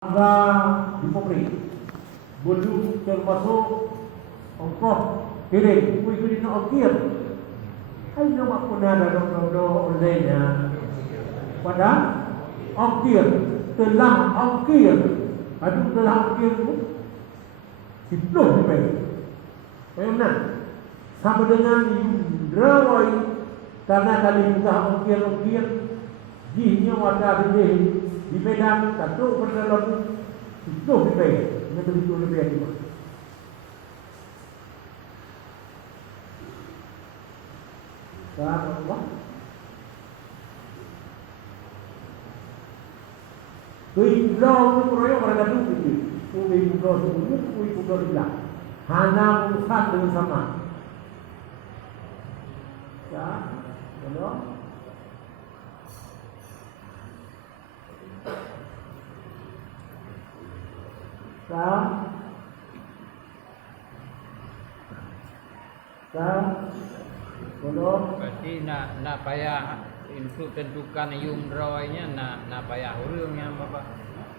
di pabrik belum termasuk ongkos kirim kuih nak ongkir hai nama pun ada dono online pada ongkir telah ongkir aduh telah ongkir itu sampai bagaimana sama dengan Indrawai karena kali buka ongkir jihnya wadah di Medan satu perdalam itu lebih itu lebih lagi apa Kuibrau itu royo pada dulu itu Kuibrau itu Kuibrau bilang hana bukan dengan sama ya betul. Berarti nak payah untuk tentukan yumroynya nak payah urungnya bapak.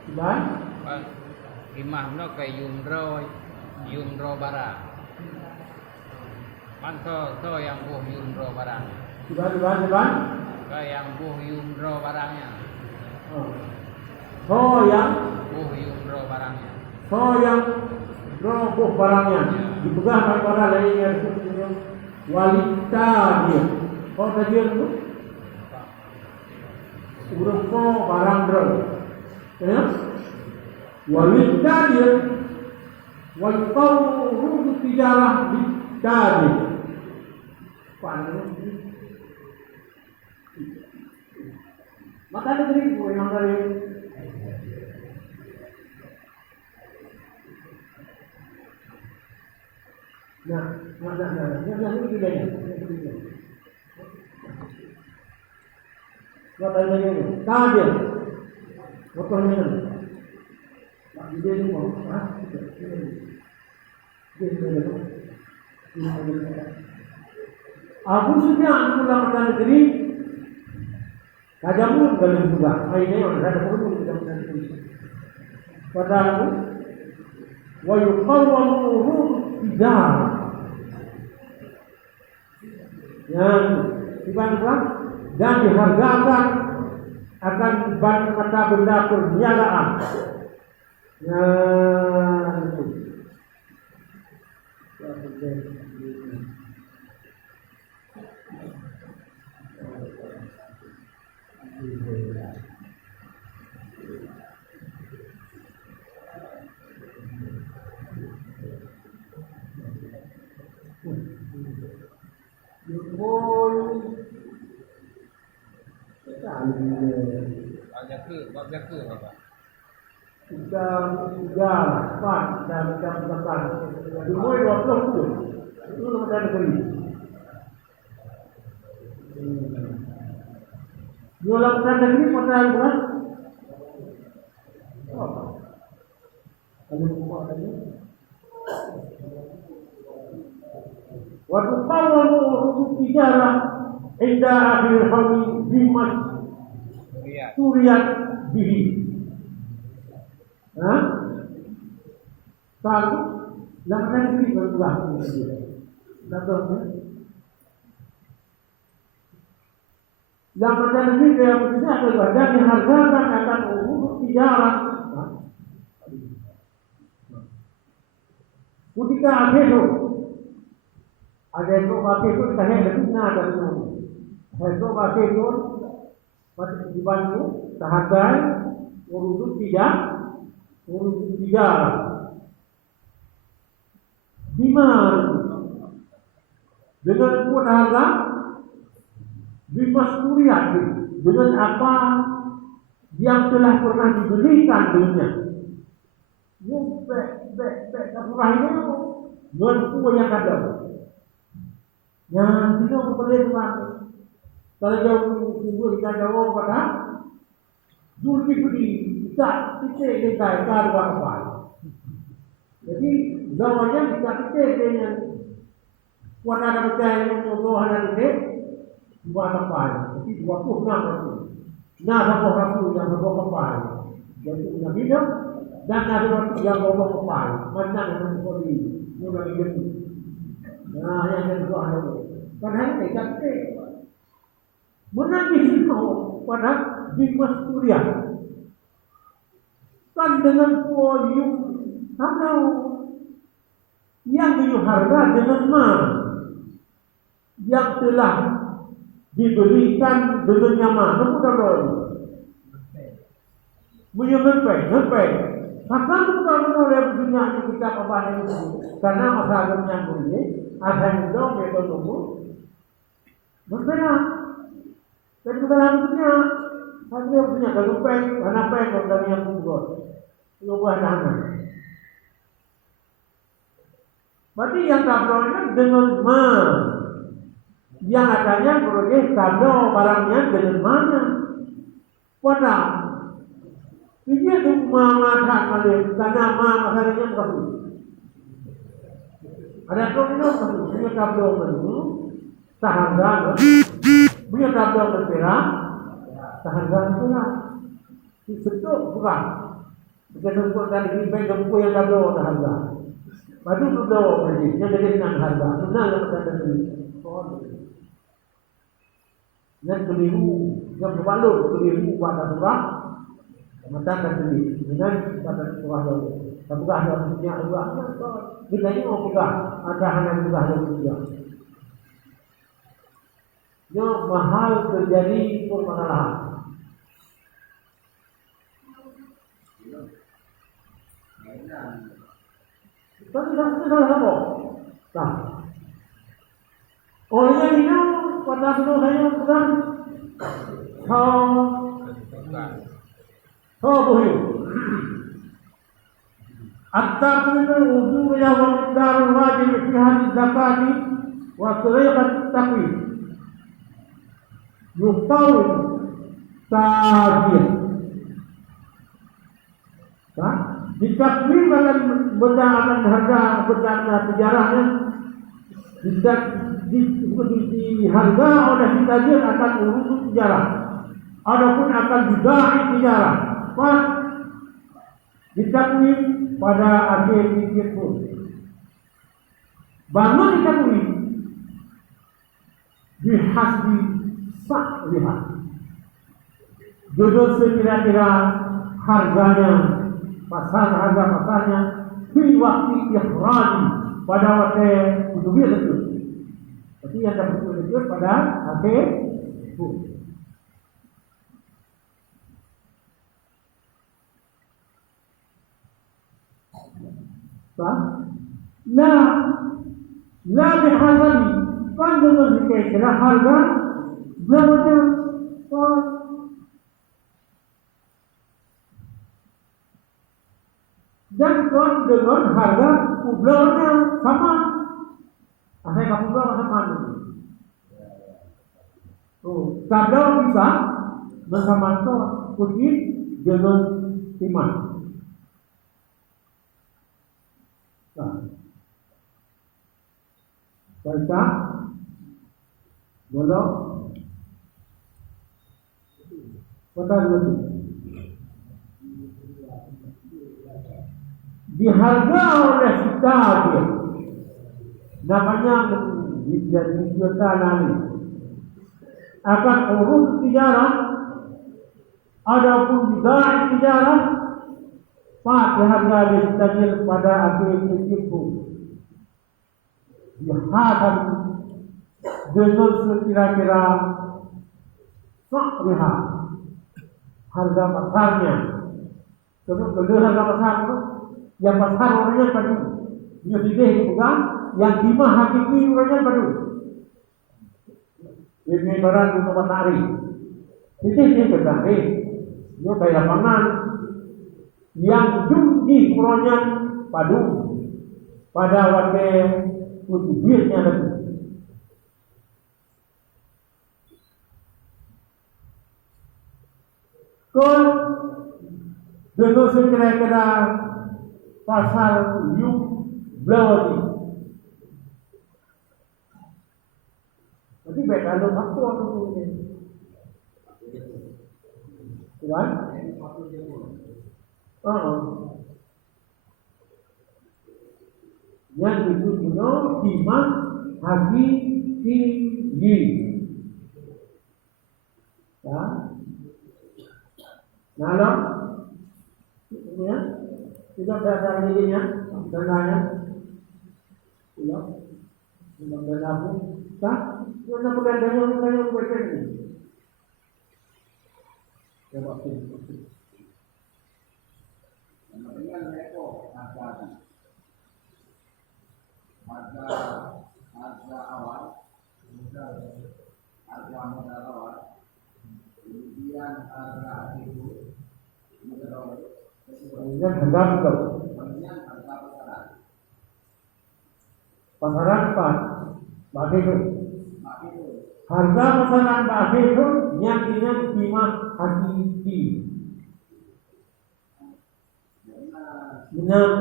Gimana? Imah no ke yumro barang. Manto yang buh yumro barangnya. Gimana? Ke yang buh yumro barangnya. Yang buh yumro barangnya. Yang roboh barangnya dipegang oleh para lainnya walita dia. Tadi itu urang ko barang dro. Ya? Walita dia walita urang tijarah ditadi. Pandai. Maka dari yang dari Nah, ini bedanya. Apa bedanya? Tadi, apa bedanya? Dia ni mau, Aku sudah pulang ke negeri, kajamu belum juga. Ini orang ada perlu kita mengerti. Padahal, wa yuqawwamu tijar yang dibangkang dan dihargakan akan mata benda perniagaan. Itu. Bab ke bapak. Tiga, empat dan tekan. Dimulai 20 tu. Itu nama negeri. Jualan negeri pasal bukan? Apa? Kalau buat tadi. Waktu awal untuk tijarah indah akhir kami bimas Suriat bihi. Tahu? Lakukan ini berubah. Lakukan. Lakukan ini dia punya kewajiban dihargakan akan urus tijarah. Ketika akhir itu saya lebih nada dulu. Akhir itu dibantu sahabat urus tijarah. Dimana dengan kuat harga Bimas Suriat dengan apa yang telah pernah diberikan dunia. Kapurah ini dengan kuat yang ada. Yang tidak memperlukan kalau jauh tunggu di kandang pada Zulkifli bisa kita dekat karwa kapal. Jadi zamannya bisa kita dengan warna percaya yang Tuhan ada dua kapal. Jadi 26 rasul. Nah, rasul yang berapa kapal? Jadi Nabi Dan ada waktu yang ngomong kepala, macam yang kodi, yang lagi gitu. Nah, yang kedua ada. Padahal mereka menangis pada Dimas Surya. Kan dengan koyum, kalau yang harga dengan emas yang telah dibelikan dengan nyaman, bukan loh. Menyempai. Maka betul-betul yang punya kita kepada itu. Karena masalahnya boleh, ada yang dong betul tunggu. Berbeda. Dan dalam punya, ada punya kelupai, kenapa yang dari yang tunggu? Lupa nama. Berarti yang tablonya dengan mana? Yang adanya berarti tablo barangnya dengan mana? Pada dia tu mengatakan oleh karena masalahnya bukan. Ada problem punya tablo itu sahangga, punya tablo berbeda, sahangga itu lah. Itu bukan. Bukan untuk dari bank buku yang tablo sahangga. Baru tablo berarti yang dari enam harga, enam yang ada dari. Yang keliru, yang berbaloi keliru pada surah. Matakan sendiri dengan kata kuasa. Apakah ada punya Allah? Kita ini mau pegang ada hanya juga ada punya. Yang mahal terjadi permasalahan. Tapi tidak salah apa? Tak. Oleh ini pada saya pegang. boleh. التعقيد الوجوب له مقدار الواجب في هذه الزكاة وطريقة التقويم يفترض تعجيل. Ditakwim akan benda akan harga benda sejarahnya di harga oleh ditajir akan urus sejarah. Adapun akan digahi sejarah. Pas ditakwim pada akhir fikir pun. Bangun ditakwim dihasbi sak lihat. Jodoh sekira-kira harganya harga pasarnya di waktu ikhraj pada waktu itu biasa itu. Jadi yang dapat itu pada akhir itu. La bihazami kan dengan dikira harga berapa dan kon dengan harga kublonya sama. Asal kamu kublo sama dulu. Kalau bisa bersama to kudit dengan iman. Baca boleh kata dulu. Diharga oleh kita dia namanya dijual akan urus sejarah adapun digahi sejarah pada harga ditajir pada akhir itu dihadap dengan sekira-kira sakriha harga pasarnya. Terus beli harga pasar itu yang pasar orangnya baru, yang tidak bukan, yang lima hakiki orangnya baru. Ini barang untuk matahari. Ini berarti, ini kayak pangan yang jumlah orangnya padu pada waktu untuk duitnya lebih. Kalau dengan sekira-kira pasar yuk blawati. Jadi baik kalau waktu ini. Tuan? yang ditujuno timah hati tinggi. Ya. Nah, ya, tidak ada dirinya, dananya, ya, tidak ada apa, tak, mana pegadaian yang berkait ini. Ya, waktu. Dengan neko harga awal, harga modal awal, kemudian harga itu kemudian harga pasaran pas bagi itu harga pasaran bagi itu yang timah hati benar.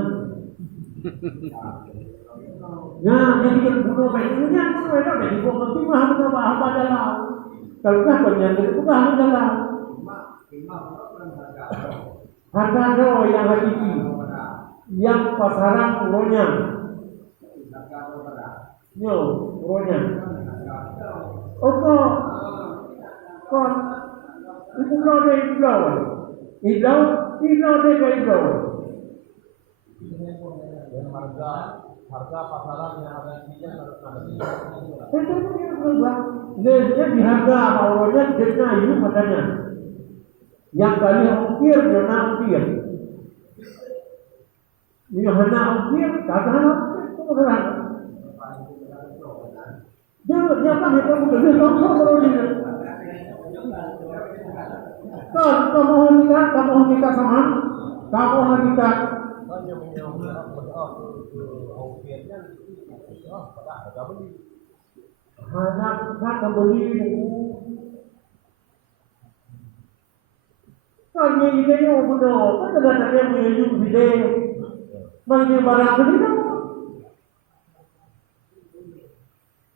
Nah, yang kita bunuh baik ini yang bunuh itu dari bukan timah apa dalam. Kalau kan banyak itu bukan dalam. Harga doa yang hakiki, yang pasaran uronya, yo uronya. Oke, kon itu lo deh itu. Harga pasaran yang ada di Itu yang berubah. Dia di harga awalnya dia itu katanya. Yang kali ongkir dia nak ongkir. Dia hanya ongkir, kata itu benar. Dia kan itu benar kalau dia. Kamu nikah sama, kamu nikah. Harga beli itu. Kalau ini yang benar, kan ada yang menyuruh beli, beli barang beli kan?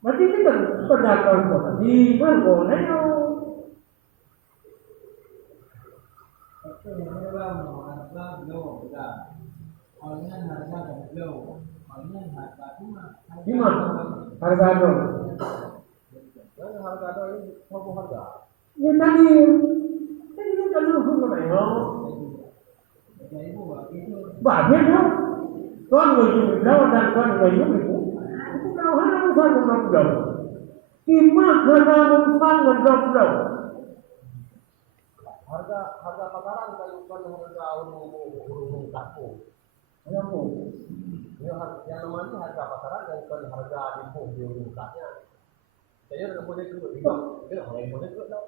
Berarti kita berdagang kok, di mana yo? Gimana? Harga do. Harga do ini apa harga? Ya tadi. Ini kan lu mana yo? Bagus dong. Tuan lu dan tuan lu itu. Itu kalau hanya urusan dengan timah hanya urusan dengan harga pasaran kalau harga urung kaku. Kenapa? Yang namanya harga pasaran dan bukan harga di urung kaknya. Saya udah boleh dulu, itu boleh dulu.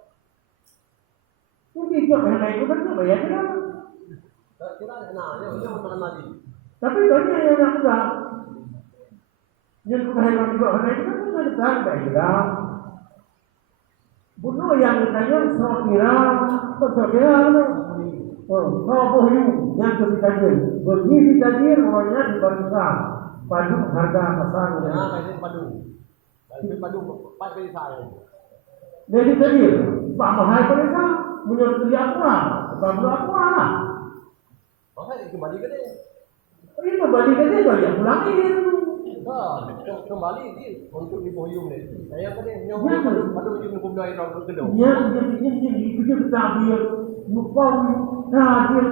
Mungkin juga yang lain kan juga ya kan? Kira dia makan lagi. Tapi banyak yang enggak. Yang keheran juga ada itu kan ada juga. Bunuh yang katanya sokira. Kalau bohong yang ditajir, begini ditajir orangnya di bangsa. Padu harga pasar. Nah, kayak padu. Pak beli saya. Jadi tajir, Pak mahal mereka menurut dia apa? Bangsa apa lah? Masa kembali ke dia? Ini kembali ke dia banyak pulangin. Kembali untuk diboyong deh. Saya kan nyoba pada ujung kumdai orang kedua. Ya, jadi tabir lupa tabir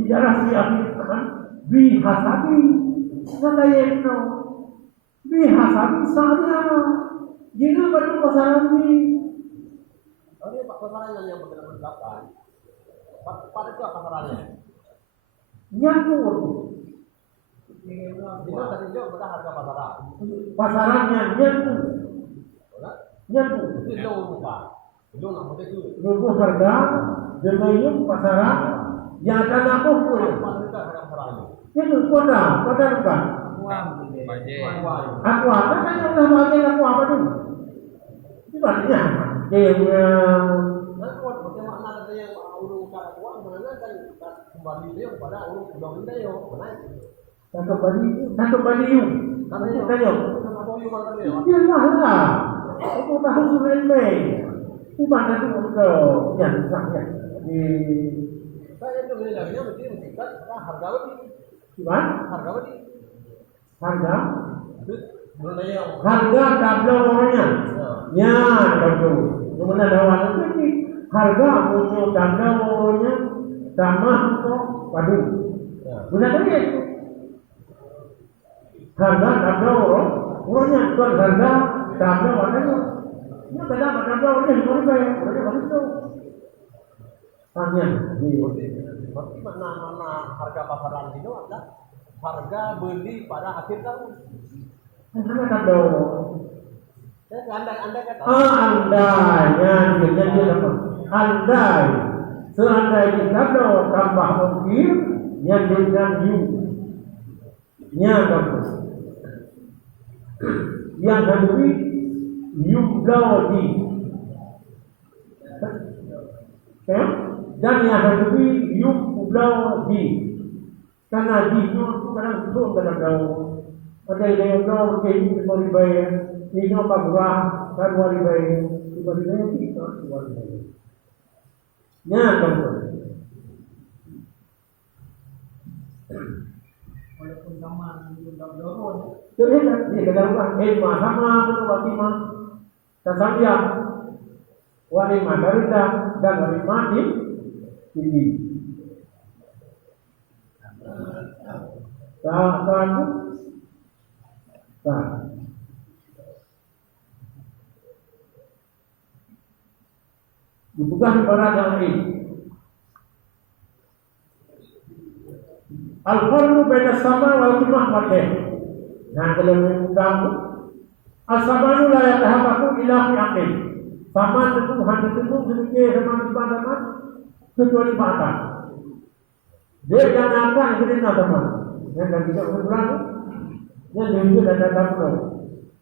sejarah siapa kan bihasabi saya itu bihasabi saya jadi baru pasaran ini. Ini pak pasaran yang benar-benar pada itu apa pasarannya? Nyakur. Itu tadi juga pada harga pasaran. Pasarannya nyakur. Nyakur. Itu jauh lupa. Itu nggak mau itu. Nunggu harga, jemaah pasaran, yang ada apa pun. Harga pasarannya. Itu kota bukan. Aku apa kan yang udah pakai aku apa dulu? Itu artinya Nah, bagaimana ada yang urung kata uang sebenarnya kan kembali dia kepada urung sudah benda yo, benar? Satu bali yuk. Katanya Kayo. sama boyu mana dia? Dia mahal. Itu tahu survei. Di mana itu untuk yang saknya di Saya itu beli lagi mesti meningkat harga berapa? Gimana? Harga berapa? Harga Sebenarnya harga tablo orangnya. Ya, tablo. Kemudian ada warna ini harga muncul tablo orangnya sama kok padu. Benar kan itu? Harga tablo orangnya tuan harga tablo orangnya. Ini kadang tablo orangnya boleh bayar, boleh bagus tu. Tanya, berarti mana harga pasaran itu adalah harga beli pada akhir tahun. mana tablo? Andai kata. Andainya dia apa? Andai seandainya tablo tambah mungkin yang dengan you nya apa? Yang dari you blow di, dan yang dari you blow di, karena di itu kadang turun kadang ada yang blow ke itu berbayar. Ini apa buah kan waribai dibandingkan kita waribai. Ya betul. Walaupun zaman belum dorong. Jadi di dalam sama watima tasabia walima darida dan walima ini. Satu. Bukan para ahli. Al-farqu baina sama wal qimah wadih. Nah, kalau mengundang as-samanu la yatahaqqaqu illa fi aqil. Sama tentu hanya tentu sedikit sama kecuali batas. Dia jangan apa yang kita sama. Yang tidak berkurang. Yang dia dan datang terus.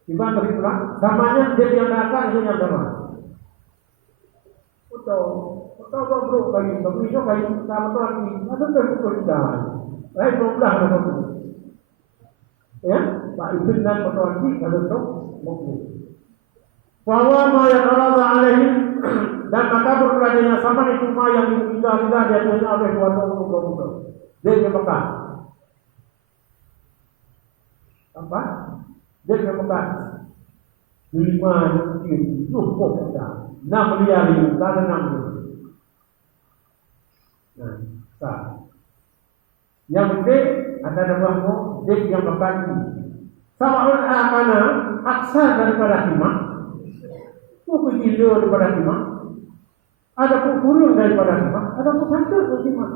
Tiba berkurang. Samanya dia yang datang itu yang sama. Atau bro kayu itu kayu sama lagi ada perbuatan baik berulah begitu ya Pak Ibn dan perbuatan kalau itu mau bahwa maya Allah alaihi dan maka berkadanya sama itu yang kita dia punya oleh suatu dia Mekah apa dia Mekah 5 itu cukup dah 6 miliar itu karena 6. Nah, yang penting ada nama dia yang berkati. Sama orang mana aksa daripada timah, buku jilid daripada timah, ada kurung daripada timah, ada pun hantar timah.